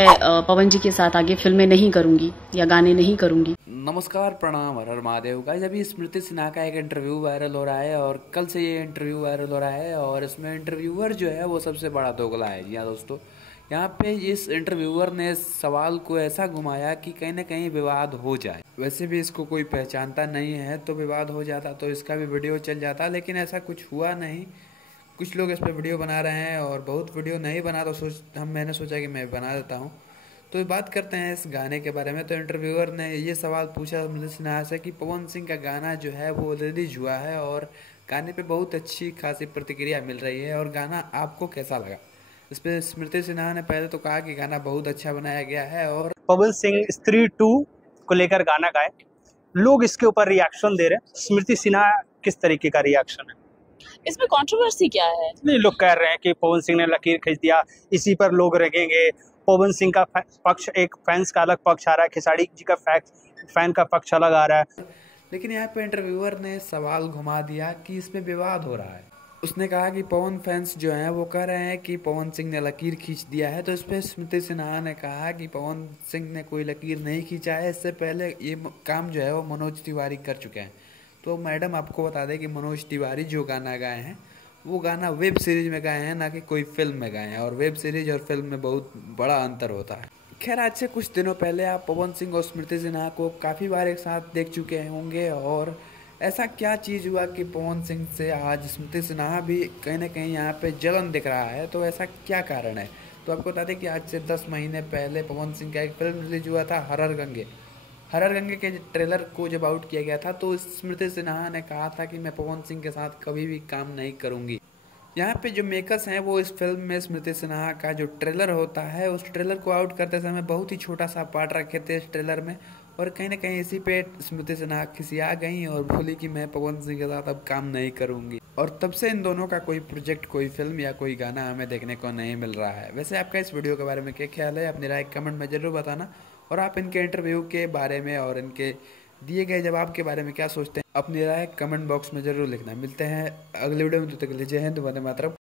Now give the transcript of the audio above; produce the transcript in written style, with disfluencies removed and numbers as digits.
पवन जी के साथ आगे फिल्में नहीं करूंगी या गाने नहीं करूंगी। नमस्कार, प्रणाम, हर हर महादेव। गाइस, अभी स्मृति सिन्हा का एक इंटरव्यू वायरल हो रहा है और कल से ये इंटरव्यू वायरल हो रहा है और इसमें इंटरव्यूअर जो है वो सबसे बड़ा दोगला है। जी हाँ दोस्तों, यहाँ पे इस इंटरव्यूअर ने सवाल को ऐसा घुमाया कि कहीं ना कहीं विवाद हो जाए। वैसे भी इसको कोई पहचानता नहीं है तो विवाद हो जाता तो इसका भी वीडियो चल जाता, लेकिन ऐसा कुछ हुआ नहीं। कुछ लोग इस पर वीडियो बना रहे हैं और बहुत वीडियो नहीं बना तो मैंने सोचा कि मैं बना देता हूँ। तो बात करते हैं इस गाने के बारे में। तो इंटरव्यूअर ने ये सवाल पूछा स्मृति सिन्हा से कि पवन सिंह का गाना जो है वो रिलीज हुआ है और गाने पे बहुत अच्छी खासी प्रतिक्रिया मिल रही है, और गाना आपको कैसा लगा। इस पे स्मृति सिन्हा ने पहले तो कहा कि गाना बहुत अच्छा बनाया गया है और पवन सिंह स्त्री 2 को लेकर गाना गाए, लोग इसके ऊपर रिएक्शन दे रहे हैं। स्मृति सिन्हा किस तरीके का रिएक्शन है? इसमें कंट्रोवर्सी क्या है? नहीं, लोग कह रहे हैं कि पवन सिंह ने लकीर खींच दिया, इसी पर लोग रगेंगे। पवन सिंह का पक्ष, एक फैंस का अलग पक्ष आ रहा है, खेसारी जी का फैन का पक्ष अलग आ रहा है। लेकिन यहाँ पे इंटरव्यूअर ने सवाल घुमा दिया कि इसमें विवाद हो रहा है। उसने कहा कि पवन फैंस जो हैं वो कह रहे हैं कि पवन सिंह ने लकीर खींच दिया है। तो इस पर स्मृति सिन्हा ने कहा कि पवन सिंह ने कोई लकीर नहीं खींचा है, इससे पहले ये काम जो है वो मनोज तिवारी कर चुके हैं। तो मैडम आपको बता दें कि मनोज तिवारी जो गाना गाए हैं वो गाना वेब सीरीज में गाए हैं, ना कि कोई फिल्म में गाए हैं, और वेब सीरीज और फिल्म में बहुत बड़ा अंतर होता है। खैर, आज से कुछ दिनों पहले आप पवन सिंह और स्मृति सिन्हा को काफ़ी बार एक साथ देख चुके होंगे, और ऐसा क्या चीज़ हुआ कि पवन सिंह से आज स्मृति सिन्हा भी कहीं ना कहीं यहाँ पे जलन दिख रहा है। तो ऐसा क्या कारण है? तो आपको बता दें कि आज से 10 महीने पहले पवन सिंह का एक फिल्म रिलीज हुआ था, हरर गंगे। हरर गंगे के ट्रेलर को जब आउट किया गया था तो स्मृति सिन्हा ने कहा था कि मैं पवन सिंह के साथ कभी भी काम नहीं करूंगी। यहाँ पे जो मेकर्स हैं वो इस फिल्म में स्मृति सिन्हा का जो ट्रेलर होता है उस ट्रेलर को आउट करते समय बहुत ही छोटा सा पार्ट रखे थे इस ट्रेलर में, और कहीं ना कहीं इसी पे स्मृति सिन्हा खिसिया गई और बोली कि मैं पवन सिंह के साथ अब काम नहीं करूंगी। और तब से इन दोनों का कोई प्रोजेक्ट, कोई फिल्म या कोई गाना हमें देखने को नहीं मिल रहा है। वैसे आपका इस वीडियो के बारे में क्या ख्याल है? अपनी राय कमेंट में जरूर बताना, और आप इनके इंटरव्यू के बारे में और इनके दिए गए जवाब के बारे में क्या सोचते हैं अपनी राय कमेंट बॉक्स में जरूर लिखना। मिलते हैं अगले वीडियो में, तब तक के लिए जय हिंद, वंदे मातरम।